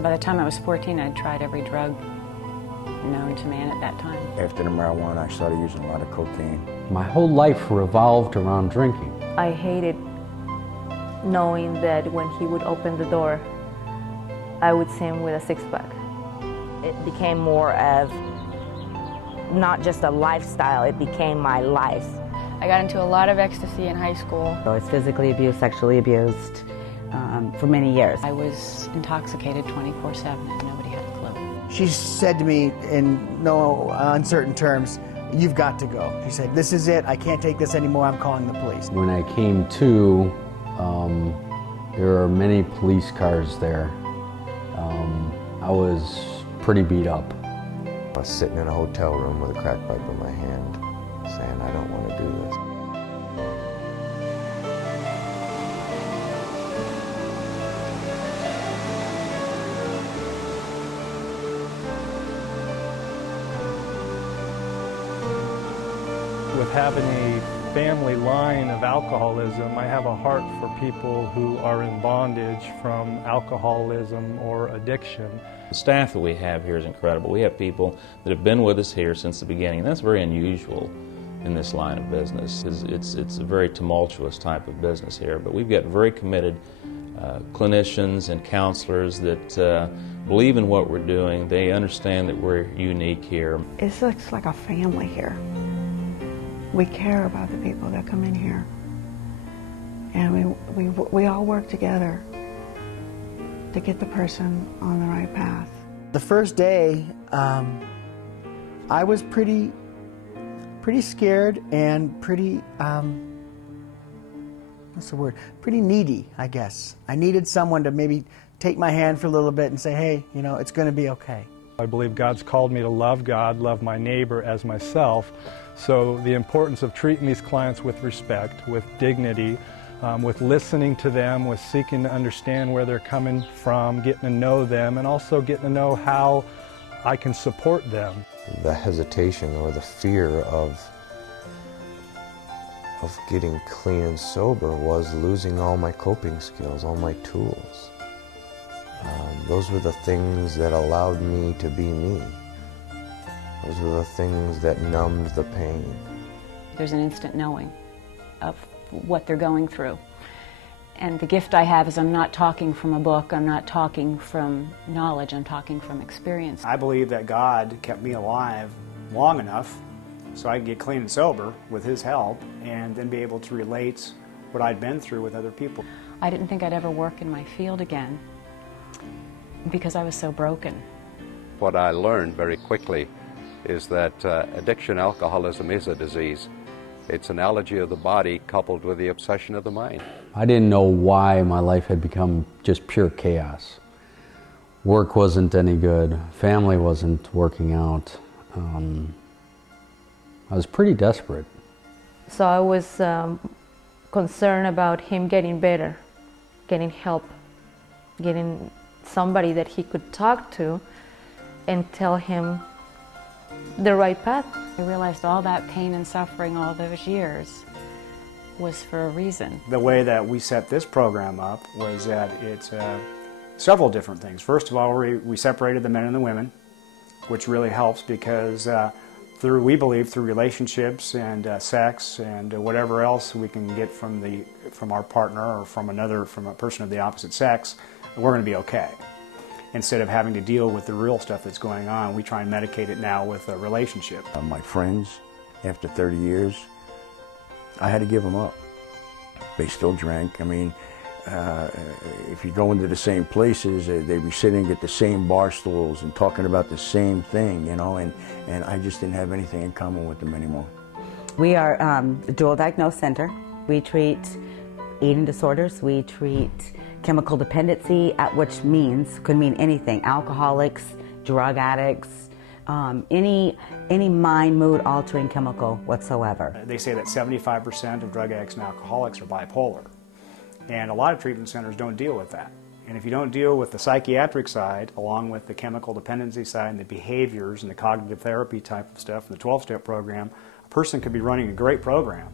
By the time I was 14, I'd tried every drug known to man at that time. After the marijuana, I started using a lot of cocaine. My whole life revolved around drinking. I hated knowing that when he would open the door, I would see him with a six-pack. It became more of not just a lifestyle, it became my life. I got into a lot of ecstasy in high school. I was physically abused, sexually abused for many years. I was intoxicated 24/7 and nobody had a clue. She said to me in no uncertain terms, "You've got to go." She said, "This is it. I can't take this anymore. I'm calling the police." When I came to, there are many police cars there. I was pretty beat up. I was sitting in a hotel room with a crack pipe in my hand, saying, I don't want to do this. With having a family line of alcoholism, I have a heart for people who are in bondage from alcoholism or addiction. The staff that we have here is incredible. We have people that have been with us here since the beginning, and that's very unusual in this line of business. It's a very tumultuous type of business here, but we've got very committed clinicians and counselors that believe in what we're doing. They understand that we're unique here. It's like a family here. We care about the people that come in here, and we all work together to get the person on the right path. The first day, I was pretty scared and pretty, what's the word? Pretty needy, I guess. I needed someone to maybe take my hand for a little bit and say, hey, you know, it's going to be okay. I believe God's called me to love God, love my neighbor as myself. So the importance of treating these clients with respect, with dignity, with listening to them, with seeking to understand where they're coming from, getting to know them, and also getting to know how I can support them. The hesitation or the fear of getting clean and sober was losing all my coping skills, all my tools. Those were the things that allowed me to be me. Those were the things that numbed the pain. There's an instant knowing of what they're going through. And the gift I have is I'm not talking from a book, I'm not talking from knowledge, I'm talking from experience. I believe that God kept me alive long enough so I could get clean and sober with His help and then be able to relate what I'd been through with other people. I didn't think I'd ever work in my field again because I was so broken. What I learned very quickly is that addiction, alcoholism is a disease. It's an allergy of the body coupled with the obsession of the mind. I didn't know why my life had become just pure chaos. Work wasn't any good. Family wasn't working out. I was pretty desperate. So I was concerned about him getting better, getting help, getting somebody that he could talk to and tell him the right path. I realized all that pain and suffering all those years was for a reason. The way that we set this program up was that it's several different things. First of all, we separated the men and the women, which really helps because we believe through relationships and sex and whatever else we can get from our partner or from a person of the opposite sex, we're going to be okay. Instead of having to deal with the real stuff that's going on, we try and medicate it now with a relationship. My friends, after 30 years, I had to give them up. They still drank. I mean, if you go into the same places, they'd be sitting at the same bar stools and talking about the same thing, you know, and I just didn't have anything in common with them anymore. We are a dual diagnosed center. We treat eating disorders. We treat chemical dependency, which could mean anything: alcoholics, drug addicts, any mind, mood altering chemical whatsoever. They say that 75% of drug addicts and alcoholics are bipolar, and a lot of treatment centers don't deal with that. And if you don't deal with the psychiatric side, along with the chemical dependency side and the behaviors and the cognitive therapy type of stuff, and the 12-step program, a person could be running a great program.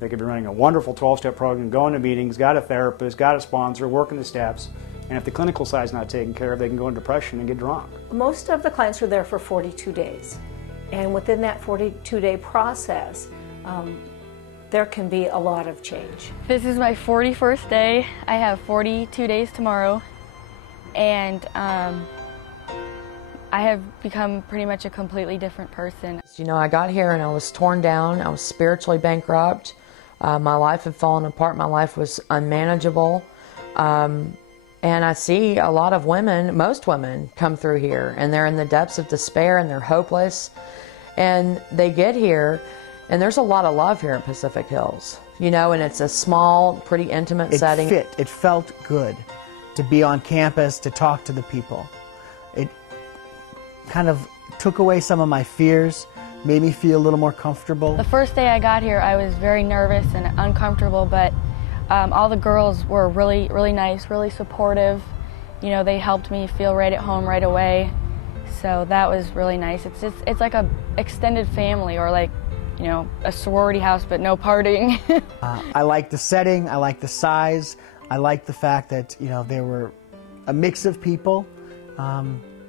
They could be running a wonderful 12-step program, going to meetings, got a therapist, got a sponsor, working the steps, And if the clinical side is not taken care of, they can go into depression and get drunk. Most of the clients are there for 42 days. And within that 42-day process, there can be a lot of change. This is my 41st day. I have 42 days tomorrow. And I have become pretty much a completely different person. You know, I got here and I was torn down. I was spiritually bankrupt. My life had fallen apart. My life was unmanageable. And I see a lot of women, most women, come through here and they're in the depths of despair and they're hopeless. And they get here and there's a lot of love here at Pacific Hills. You know, and it's a small, pretty intimate setting. It felt good to be on campus, to talk to the people. It kind of took away some of my fears, made me feel a little more comfortable. The first day I got here, I was very nervous and uncomfortable, but all the girls were really, really nice, really supportive. You know, they helped me feel right at home right away. So that was really nice. It's like a extended family, or like, you know, a sorority house, but no partying. I like the setting, I like the size, I like the fact that, you know, there were a mix of people,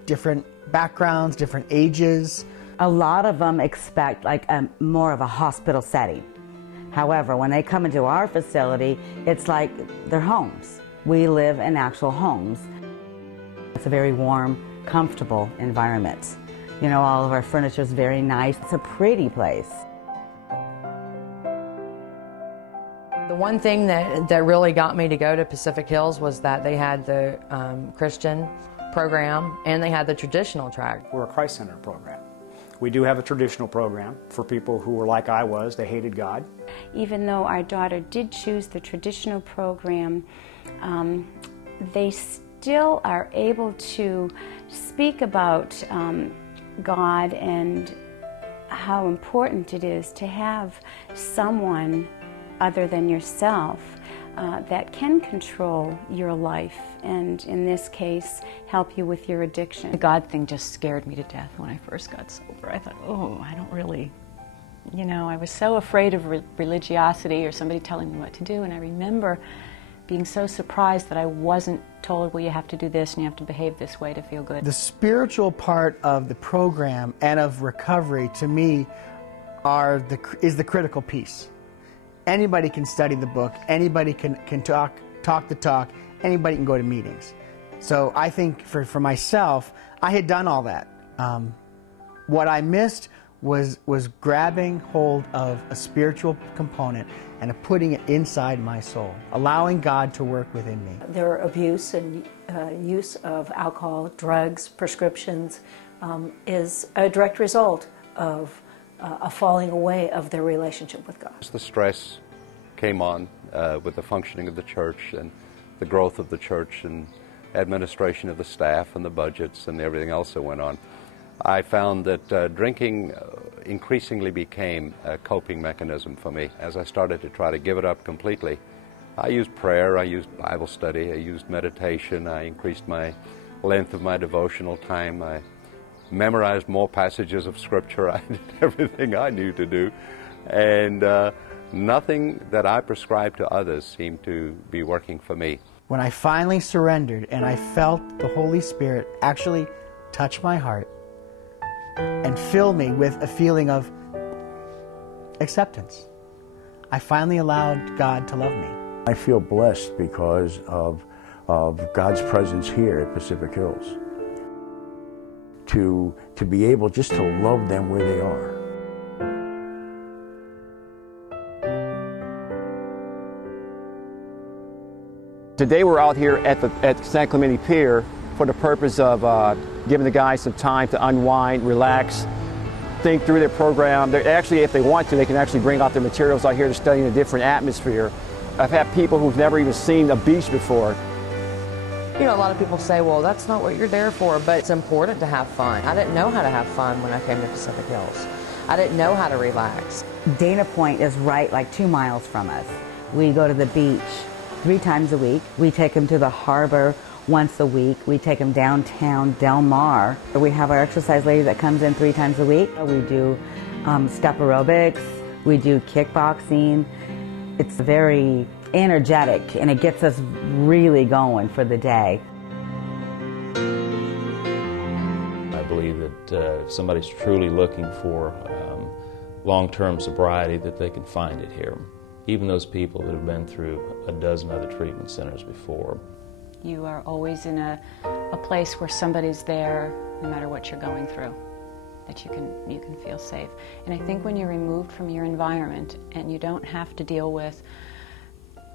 different backgrounds, different ages. A lot of them expect like more of a hospital setting. However, when they come into our facility, it's like their homes. We live in actual homes. It's a very warm, comfortable environment. You know, all of our furniture is very nice. It's a pretty place. The one thing that really got me to go to Pacific Hills was that they had the Christian program and they had the traditional track. We're a Christ-centered program. We do have a traditional program for people who were like I was, they hated God. Even though our daughter did choose the traditional program, they still are able to speak about God and how important it is to have someone other than yourself that can control your life and, in this case, help you with your addiction. The God thing just scared me to death when I first got sober. I thought, oh, I don't really, you know, I was so afraid of religiosity or somebody telling me what to do, and I remember being so surprised that I wasn't told, well, you have to do this and you have to behave this way to feel good. The spiritual part of the program and of recovery, to me, is the critical piece. Anybody can study the book, anybody can talk the talk, anybody can go to meetings. So I think for myself, I had done all that. What I missed was grabbing hold of a spiritual component and putting it inside my soul, allowing God to work within me. Their abuse and use of alcohol, drugs, prescriptions is a direct result of a falling away of their relationship with God. The stress came on with the functioning of the church and the growth of the church and administration of the staff and the budgets and everything else that went on. I found that drinking increasingly became a coping mechanism for me. As I started to try to give it up completely, I used prayer, I used Bible study, I used meditation, I increased my length of my devotional time, I memorized more passages of Scripture, I did everything I knew to do, and nothing that I prescribed to others seemed to be working for me. When I finally surrendered and I felt the Holy Spirit actually touch my heart and fill me with a feeling of acceptance, I finally allowed God to love me. I feel blessed because of God's presence here at Pacific Hills. To be able just to love them where they are. Today we're out here at San Clemente Pier for the purpose of giving the guys some time to unwind, relax, think through their program. They're actually, if they want to, they can actually bring out their materials out here to study in a different atmosphere. I've had people who've never even seen a beach before. You know, a lot of people say, well, that's not what you're there for, but it's important to have fun. I didn't know how to have fun when I came to Pacific Hills. I didn't know how to relax. Dana Point is right like 2 miles from us. We go to the beach 3 times a week. We take them to the harbor once a week. We take them downtown, Del Mar. We have our exercise lady that comes in 3 times a week. We do step aerobics. We do kickboxing. It's very energetic and it gets us really going for the day. believe that if somebody's truly looking for long-term sobriety, that they can find it here. Even those people that have been through a dozen other treatment centers before. You are always in a place where somebody's there, no matter what you're going through, that you can feel safe. And I think when you're removed from your environment and you don't have to deal with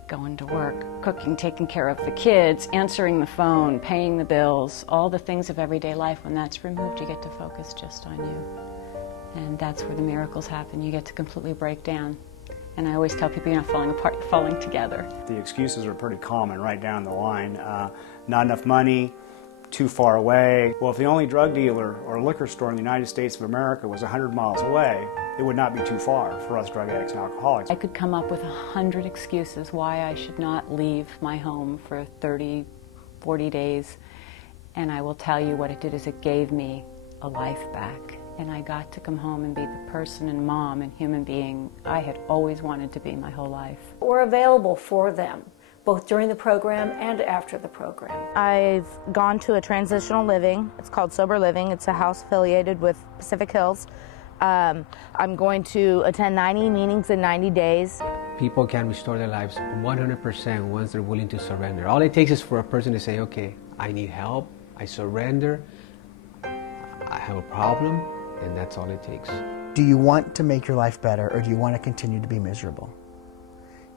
going to work, cooking, taking care of the kids, answering the phone, paying the bills, all the things of everyday life, when that's removed, you get to focus just on you. And that's where the miracles happen. You get to completely break down. And I always tell people, you're not falling apart, you're falling together. The excuses are pretty common right down the line. Not enough money, too far away. Well, if the only drug dealer or liquor store in the United States of America was 100 miles away, it would not be too far for us drug addicts and alcoholics. I could come up with 100 excuses why I should not leave my home for 30, 40 days. And I will tell you what it did is it gave me a life back. And I got to come home and be the person and mom and human being I had always wanted to be my whole life. We're available for them, both during the program and after the program. I've gone to a transitional living. It's called Sober Living. It's a house affiliated with Pacific Hills. I'm going to attend 90 meetings in 90 days. People can restore their lives 100% once they're willing to surrender. All it takes is for a person to say, okay, I need help, I surrender, I have a problem, and that's all it takes. Do you want to make your life better, or do you want to continue to be miserable?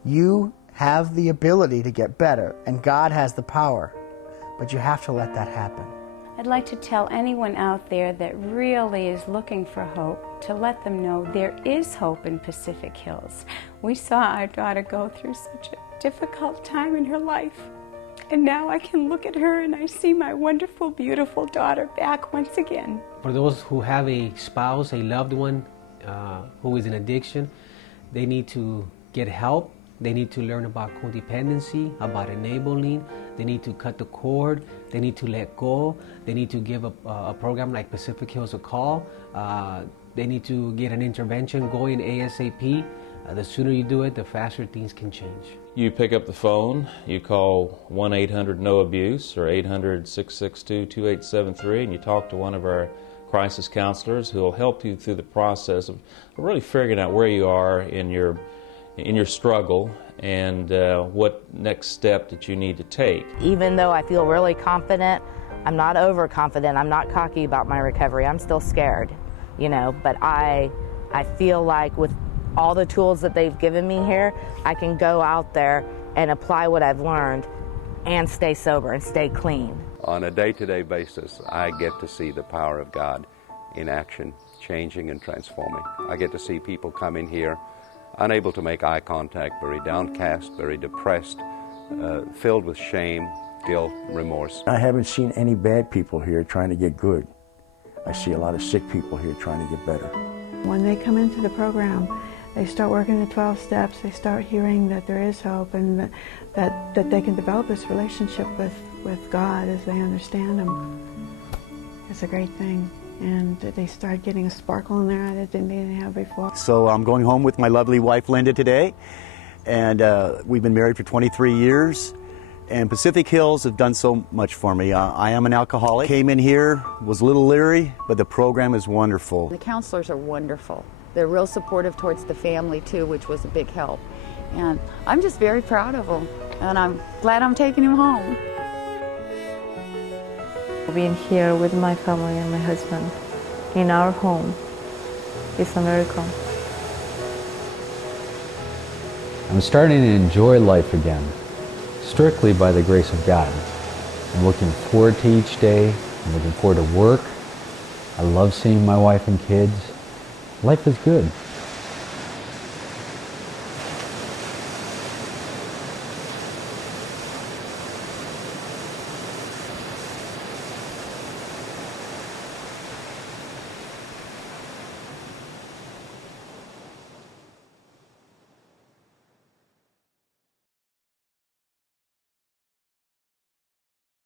You have the ability to get better, and God has the power, but you have to let that happen. I'd like to tell anyone out there that really is looking for hope to let them know there is hope in Pacific Hills. We saw our daughter go through such a difficult time in her life, and now I can look at her and I see my wonderful, beautiful daughter back once again. For those who have a spouse, a loved one who is in addiction, they need to get help. They need to learn about codependency, about enabling. They need to cut the cord. They need to let go. They need to give a program like Pacific Hills a call. They need to get an intervention going ASAP. The sooner you do it, the faster things can change. You pick up the phone, you call 1-800-NO-ABUSE or 800-662-2873, and you talk to one of our crisis counselors who will help you through the process of really figuring out where you are in your struggle and what next step that you need to take. Even though I feel really confident, I'm not overconfident, I'm not cocky about my recovery, I'm still scared, you know, but I feel like with all the tools that they've given me here, I can go out there and apply what I've learned and stay sober and stay clean. On a day-to-day basis, I get to see the power of God in action, changing and transforming. I get to see people come in here unable to make eye contact, very downcast, very depressed, filled with shame, guilt, remorse. I haven't seen any bad people here trying to get good. I see a lot of sick people here trying to get better. When they come into the program, they start working the 12 steps, they start hearing that there is hope and that they can develop this relationship with God as they understand Him. It's a great thing. And they start getting a sparkle in their eye that they didn't have before. So I'm going home with my lovely wife Linda today, and we've been married for 23 years. And Pacific Hills have done so much for me. I am an alcoholic. Came in here, was a little leery, but the program is wonderful. The counselors are wonderful. They're real supportive towards the family too, which was a big help. And I'm just very proud of them, and I'm glad I'm taking him home. Being here with my family and my husband in our home is a miracle. I'm starting to enjoy life again, strictly by the grace of God. I'm looking forward to each day. I'm looking forward to work. I love seeing my wife and kids. Life is good.